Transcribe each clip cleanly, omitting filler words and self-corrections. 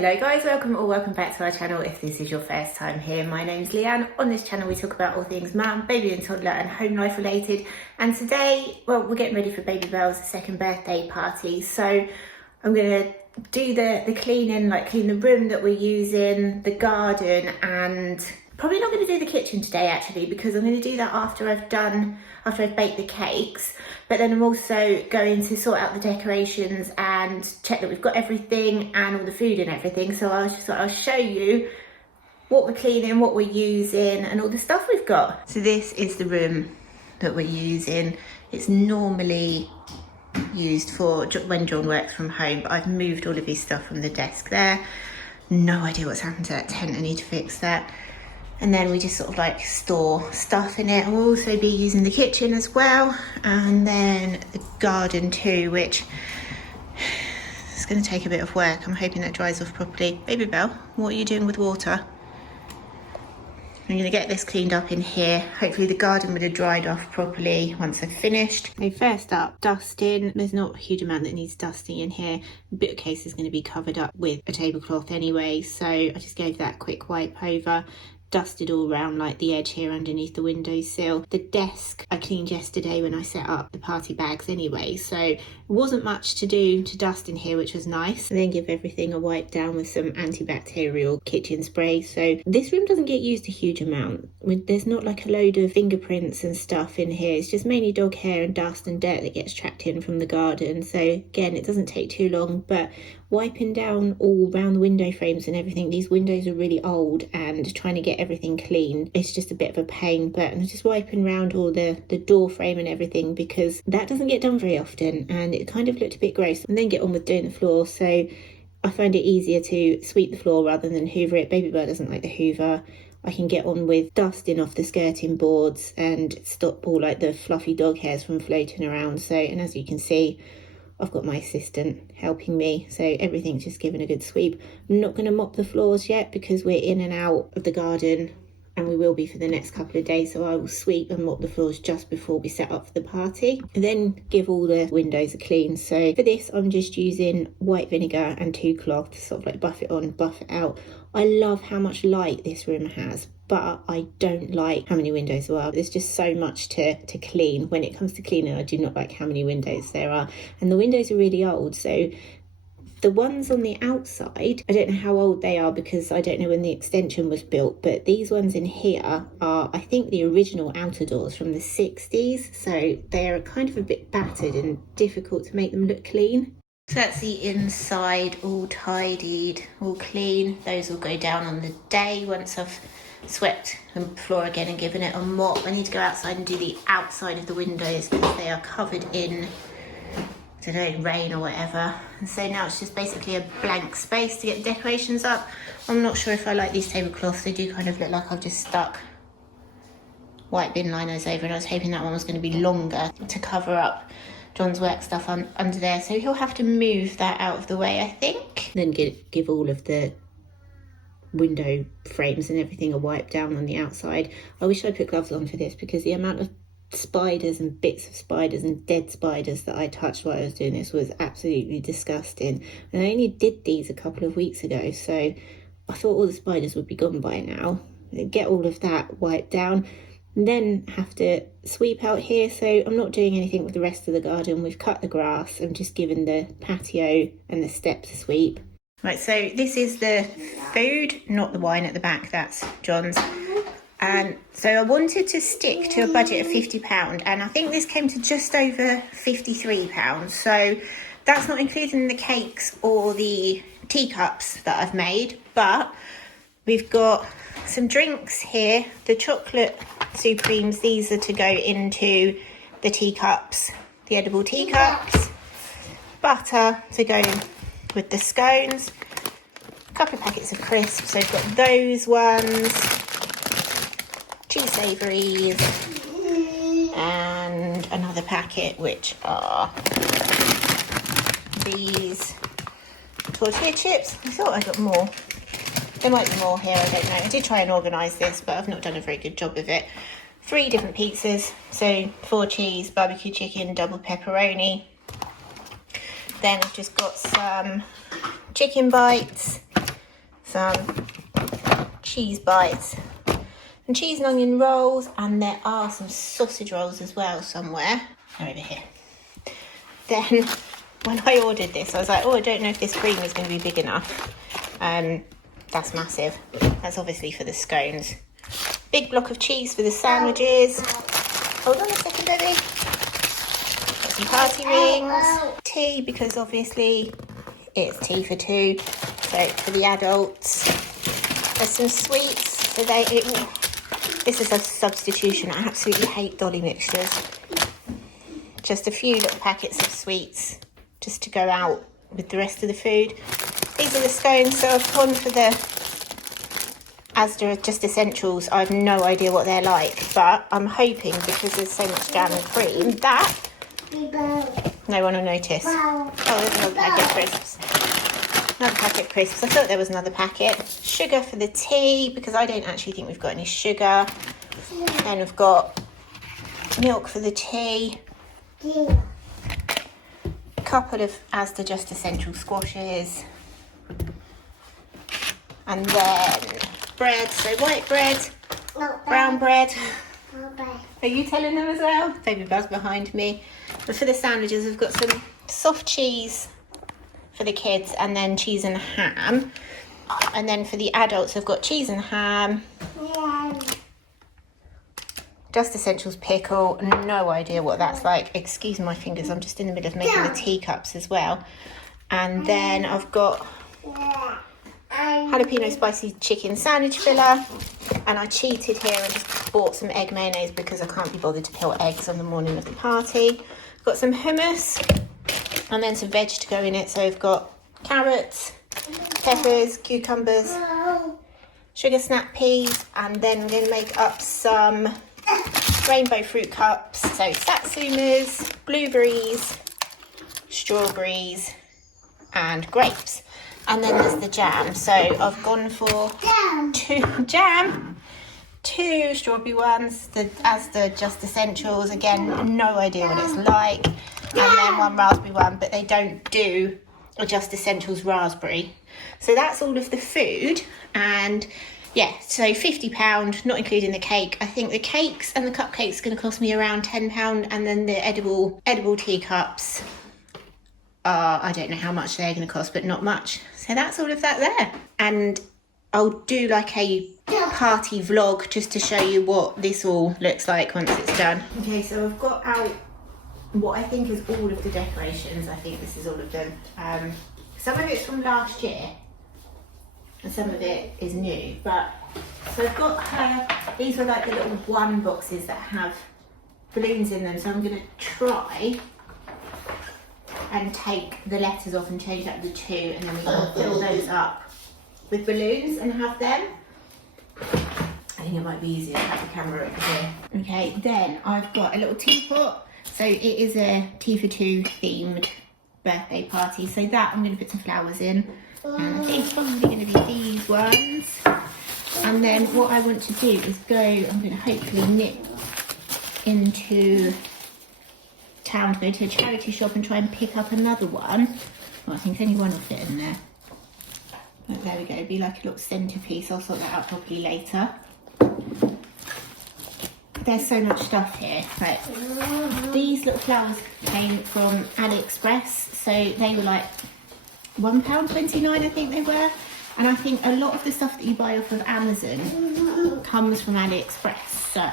Hello guys, welcome back to our channel. If this is your first time here, my name's Leanne. On this channel we talk about all things mum, baby and toddler and home life related. And today, well, we're getting ready for Babybel's second birthday party. So I'm gonna do the cleaning, like clean the room that we're using, the garden, and probably not going to do the kitchen today actually, because I'm going to do that after I've baked the cakes. But then I'm also going to sort out the decorations and check that we've got everything and all the food and everything. So I'll show you what we're cleaning, what we're using and all the stuff we've got. So this is the room that we're using. It's normally used for when John works from home, but I've moved all of his stuff from the desk there. No idea what's happened to that tent. I need to fix that. And then we just sort of like store stuff in it. And we'll also be using the kitchen as well. And then the garden too, which is going to take a bit of work. I'm hoping that dries off properly. Babybel, what are you doing with water? I'm going to get this cleaned up in here. Hopefully the garden would have dried off properly once I've finished. So first up, dusting. There's not a huge amount that needs dusting in here. The bookcase is going to be covered up with a tablecloth anyway. So I just gave that a quick wipe over. Dusted all around like the edge here underneath the windowsill. The desk I cleaned yesterday when I set up the party bags anyway, so it wasn't much to do to dust in here, which was nice. And then give everything a wipe down with some antibacterial kitchen spray. So this room doesn't get used a huge amount. There's not like a load of fingerprints and stuff in here. It's just mainly dog hair and dust and dirt that gets trapped in from the garden. So again, it doesn't take too long, but wiping down all round the window frames and everything. These windows are really old and trying to get everything clean, it's just a bit of a pain. But I'm just wiping around all the door frame and everything, because that doesn't get done very often and it kind of looked a bit gross. And then get on with doing the floor. So I find it easier to sweep the floor rather than hoover it. Babybel doesn't like the hoover. I can get on with dusting off the skirting boards and stop all like the fluffy dog hairs from floating around. So, and as you can see, I've got my assistant helping me, so everything's just given a good sweep. I'm not going to mop the floors yet because we're in and out of the garden, and we will be for the next couple of days, so I will sweep and mop the floors just before we set up for the party, and then give all the windows a clean. So for this I'm just using white vinegar and 2 cloths to sort of like buff it on, buff it out. I love how much light this room has, but I don't like how many windows there are. There's just so much to clean. When it comes to cleaning, I do not like how many windows there are. And the windows are really old, so the ones on the outside, I don't know how old they are because I don't know when the extension was built, but these ones in here are, I think, the original outer doors from the 60s, so they're kind of a bit battered and difficult to make them look clean. So that's the inside, all tidied, all clean. Those will go down on the day once I've swept the floor again and given it a mop. I need to go outside and do the outside of the windows because they are covered in, I don't know, rain or whatever. And so now it's just basically a blank space to get the decorations up. I'm not sure if I like these tablecloths. They do kind of look like I've just stuck white bin liners over, and I was hoping that one was going to be longer to cover up John's work stuff under there, so he'll have to move that out of the way, I think. Then give all of the window frames and everything a wipe down on the outside. I wish I put gloves on for this because the amount of spiders and bits of spiders and dead spiders that I touched while I was doing this was absolutely disgusting. And I only did these a couple of weeks ago, so I thought all the spiders would be gone by now. Get all of that wiped down. And then have to sweep out here, so I'm not doing anything with the rest of the garden. We've cut the grass. I'm just giving the patio and the steps a sweep. Right, so this is the food, not the wine at the back, that's John's. And so I wanted to stick to a budget of £50, and I think this came to just over £53. So that's not including the cakes or the teacups that I've made, but we've got some drinks here. The chocolate supremes, these are to go into the teacups, the edible teacups. Butter to go with the scones. A couple of packets of crisps, so I've got those ones. Cheese savouries. And another packet, which are these tortilla chips. I thought I got more. There might be more here, I don't know. I did try and organise this, but I've not done a very good job of it. 3 different pizzas, so 4 cheese, barbecue chicken, double pepperoni. Then I've just got some chicken bites, some cheese bites and cheese and onion rolls, and there are some sausage rolls as well somewhere. They're over here. Then when I ordered this, I was like, oh, I don't know if this cream is going to be big enough. That's massive. That's obviously for the scones. Big block of cheese for the sandwiches. Hold on a second, baby. Got some party rings. Tea, because obviously it's tea for two. So for the adults. There's some sweets. So this is a substitution. I absolutely hate dolly mixtures. Just a few little packets of sweets just to go out with the rest of the food. These are the scones, so I've gone for the Asda Just Essentials. I have no idea what they're like, but I'm hoping, because there's so much jam and cream, that no one will notice. Oh, there's another packet of crisps. Another packet of crisps. I thought there was another packet. Sugar for the tea, because I don't actually think we've got any sugar. Then we've got milk for the tea. A couple of Asda Just Essential squashes. And then bread, so white bread, brown bread. Are you telling them as well? Babybel's behind me. But for the sandwiches, we've got some soft cheese for the kids, and then cheese and ham. And then for the adults, we've got cheese and ham. Just Essentials pickle, no idea what that's like. Excuse my fingers, I'm just in the middle of making the teacups as well. And then I've got jalapeno spicy chicken sandwich filler, and I cheated here and just bought some egg mayonnaise because I can't be bothered to peel eggs on the morning of the party. I've got some hummus and then some veg to go in it. So I've got carrots, peppers, cucumbers, sugar snap peas, and then I'm going to make up some rainbow fruit cups. So satsumas, blueberries, strawberries and grapes. And then there's the jam. So I've gone for two strawberry ones, the Asda Just Essentials. Again, no idea what it's like. And then one raspberry one, but they don't do a Just Essentials raspberry. So that's all of the food. And yeah, so £50, not including the cake. I think the cakes and the cupcakes are going to cost me around £10, and then the edible teacups are, I don't know how much they're going to cost, but not much. So that's all of that there. And I'll do like a party vlog just to show you what this all looks like once it's done. Okay, so I've got out what I think is all of the decorations. I think this is all of them. Some of it's from last year and some of it is new, but so I've got these were like the little one boxes that have balloons in them, so I'm going to try and take the letters off and change that to 2, and then we can fill those up with balloons and have them. I think it might be easier to have the camera over here. Okay, then I've got a little teapot. So it is a tea for two themed birthday party. So that I'm going to put some flowers in. And I think it's probably going to be these ones. And then what I want to do is I'm going to hopefully nip into town to go to a charity shop and try and pick up another one. Well, I think only one will fit in there. But there we go, it'd be like a little centrepiece. I'll sort that out properly later. There's so much stuff here. Right. These little flowers came from AliExpress, so they were like £1.29, I think they were. And I think a lot of the stuff that you buy off of Amazon comes from AliExpress, so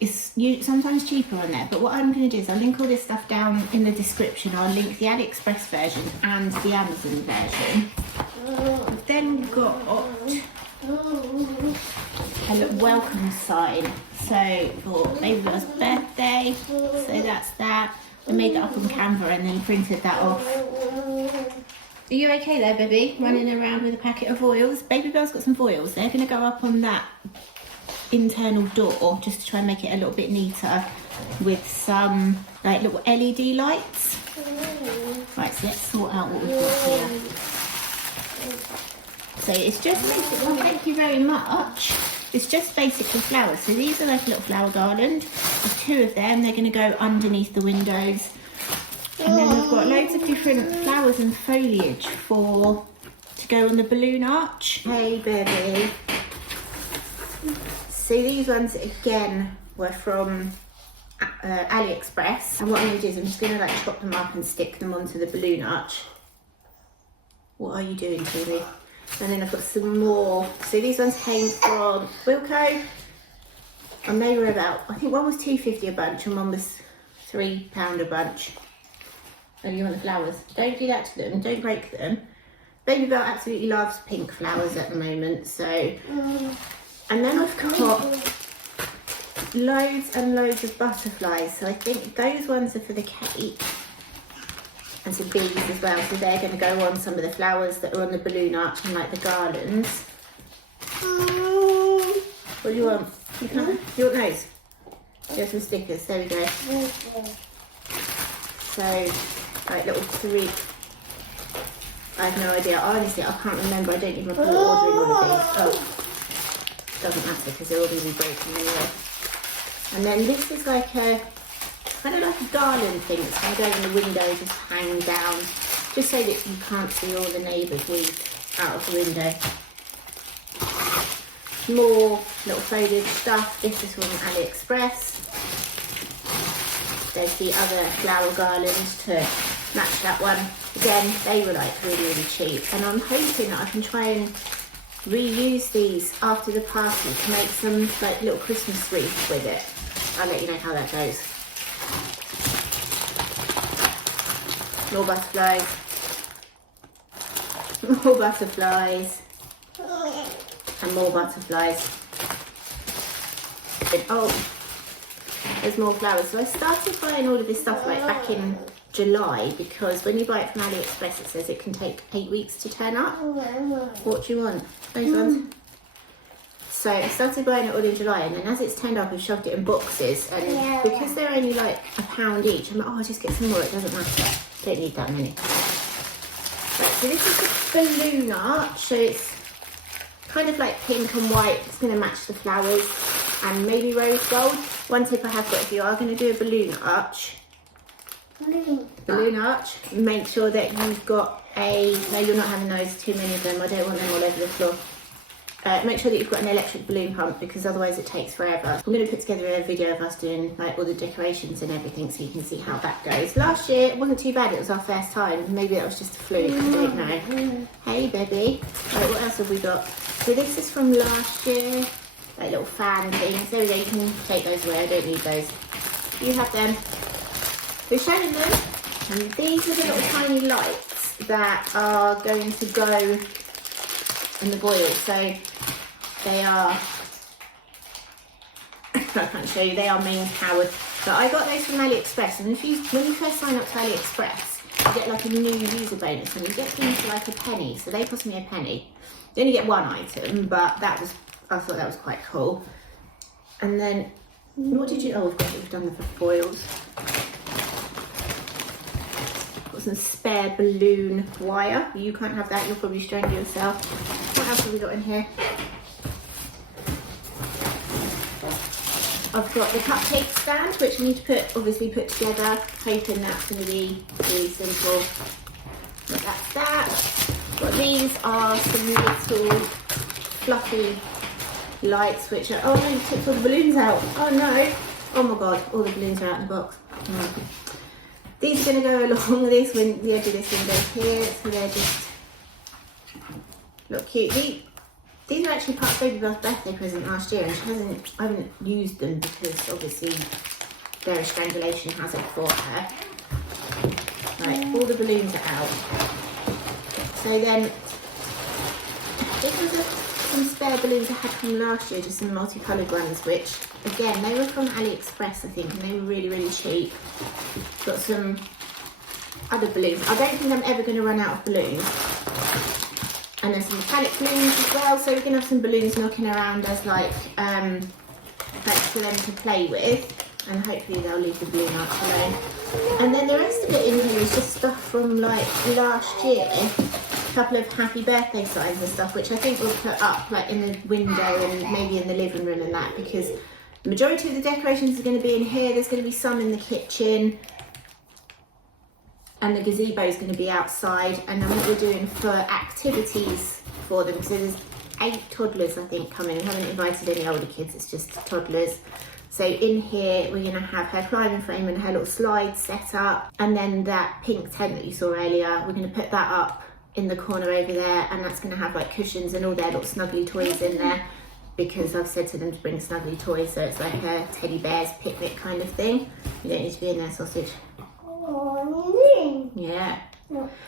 it's sometimes cheaper on there. But what I'm going to do is I'll link all this stuff down in the description. I'll link the AliExpress version and the Amazon version. I've then got a little welcome sign. So for Babybel's birthday, so that's that. I made that up on Canva and then printed that off. Are you okay there, baby? Running around with a packet of foils? Babybel's got some foils. They're going to go up on that internal door just to try and make it a little bit neater with some like little LED lights. Right, so let's sort out what we've got here. So it's just basically, thank you very much. It's just basically flowers. So these are like a little flower garland. There's 2 of them. They're going to go underneath the windows. And then we've got loads of different flowers and foliage to go on the balloon arch. Hey baby. So these ones again were from AliExpress, and what I'm going to do is I'm just going to like chop them up and stick them onto the balloon arch. What are you doing, Julie? And then I've got some more. So these ones came from Wilko, and they were about, I think one was £2.50 a bunch and one was £3 a bunch. And you want the flowers? Don't do that to them, don't break them. Babybel absolutely loves pink flowers at the moment, so. And then I've got loads and loads of butterflies, so I think those ones are for the cake. And some bees as well, so they're going to go on some of the flowers that are on the balloon arch and like the garlands. What do you want? You want those? There's some stickers, there we go. So, like little three. I have no idea, honestly I can't remember, I don't even recall ordering one of these. Oh, doesn't matter because they're all going to be broken anyway. And then this is like a, kind of like a garland thing that's going to go in the window, just hang down, just so that you can't see all the neighbours' weeds out of the window. More little foliage stuff. This is from AliExpress. There's the other flower garlands to match that one. Again, they were like really, really cheap. And I'm hoping that I can try and reuse these after the party to make some like little Christmas wreath with it. I'll let you know how that goes. More butterflies. More butterflies. And more butterflies. And, oh, there's more flowers. So I started buying all of this stuff like back in July, because when you buy it from AliExpress it says it can take 8 weeks to turn up. What do you want? Those ones? So I started buying it all in July, and then as it's turned up I've shoved it in boxes, and because they're only like £1 each, I'm like, oh, I'll just get some more, it doesn't matter. Don't need that many. Right, so this is the balloon arch, so it's kind of like pink and white. It's going to match the flowers and maybe rose gold. One tip I have got, if you are going to do a balloon arch, make sure that you've got a, no, you're not having those, too many of them, I don't want them all over the floor. Make sure that you've got an electric balloon pump, because otherwise it takes forever. I'm going to put together a video of us doing like all the decorations and everything, so you can see how that goes. Last year it wasn't too bad, it was our first time. Maybe that was just a fluke, I don't know. Hey baby. Right, what else have we got? So this is from last year, like little fan things. There we go, you can take those away, I don't need those. You have them. We're showing them, and these are the little tiny lights that are going to go in the boil. So they are, I can't show you, they are mains powered. But I got those from AliExpress, and when you first sign up to AliExpress, you get like a new user bonus, and you get things for like £1. So they cost me £1. You only get one item, but I thought that was quite cool. And then, what did you, oh, we've done the foils. Got some spare balloon wire. You can't have that, you'll probably strangle yourself. What else have we got in here? I've got the cupcake stand, which I need to obviously put together, hoping that's going to be really simple. But that's that. But these are some little fluffy lights, which are, oh no, you took all the balloons out. Oh no. Oh my god, all the balloons are out in the box. Oh. These are going to go along this, when the edge of this window here, so they're just look cute. These are actually part of Babybel's birthday present last year, and I haven't used them because obviously their strangulation has it for her. Right, all the balloons are out. So then, this was some spare balloons I had from last year, just some multicoloured ones, which again, they were from AliExpress I think, and they were really, really cheap. Got some other balloons. I don't think I'm ever going to run out of balloons. And then some metallic balloons as well, so we're going to have some balloons knocking around as like for them to play with, and hopefully they'll leave the balloon arch alone. And then the rest of it in here is just stuff from like last year, a couple of happy birthday signs and stuff, which I think we'll put up like in the window and maybe in the living room and that, because the majority of the decorations are going to be in here. There's going to be some in the kitchen. and the gazebo is going to be outside. And then what we're doing for activities for them, so there's 8 toddlers I think coming. We haven't invited any older kids, it's just toddlers. So in here we're going to have her climbing frame and her little slide set up, and then that pink tent that you saw earlier, we're going to put that up in the corner over there, and that's going to have like cushions and all their little snuggly toys in there, because I've said to them to bring snuggly toys, so it's like a teddy bear's picnic kind of thing. You don't need to be in there, sausage. Yeah.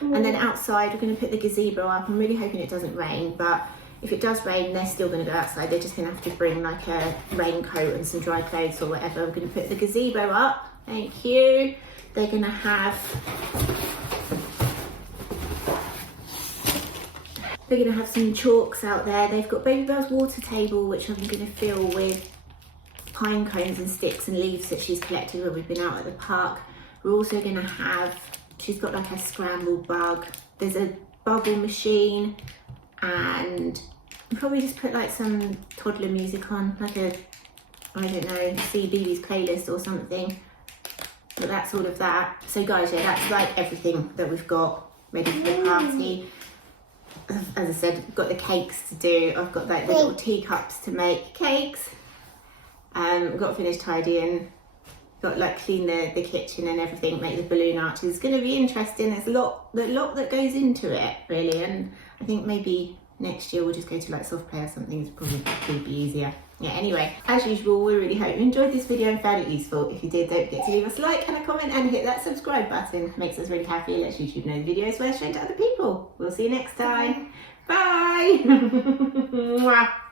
And then outside we're going to put the gazebo up. I'm really hoping it doesn't rain, but if it does rain, they're still going to go outside. They're just going to have to bring like a raincoat and some dry clothes or whatever. We're going to put the gazebo up. Thank you. They're going to have some chalks out there. They've got Babybel's water table, which I'm going to fill with pine cones and sticks and leaves that she's collected when we've been out at the park. We're also going to have, she's got like a scrambled bug. There's a bubble machine, and probably just put like some toddler music on, like a, I don't know, CBeebies playlist or something. But that's all of that. So guys, yeah, that's like everything that we've got ready for the party. As I said, I've got the cakes to do. I've got like the little teacups to make cakes. I've got to finish tidying. Got like clean the kitchen and everything, make the balloon arches. It's going to be interesting. There's a lot that goes into it, really. And I think maybe next year we'll just go to like soft play or something. It's probably be easier. Yeah, anyway, as usual, we really hope you enjoyed this video and found it useful. If you did, don't forget to leave us a like and a comment and hit that subscribe button. It makes us really happy. It lets YouTube know the videos we're showing to other people. We'll see you next time. Bye.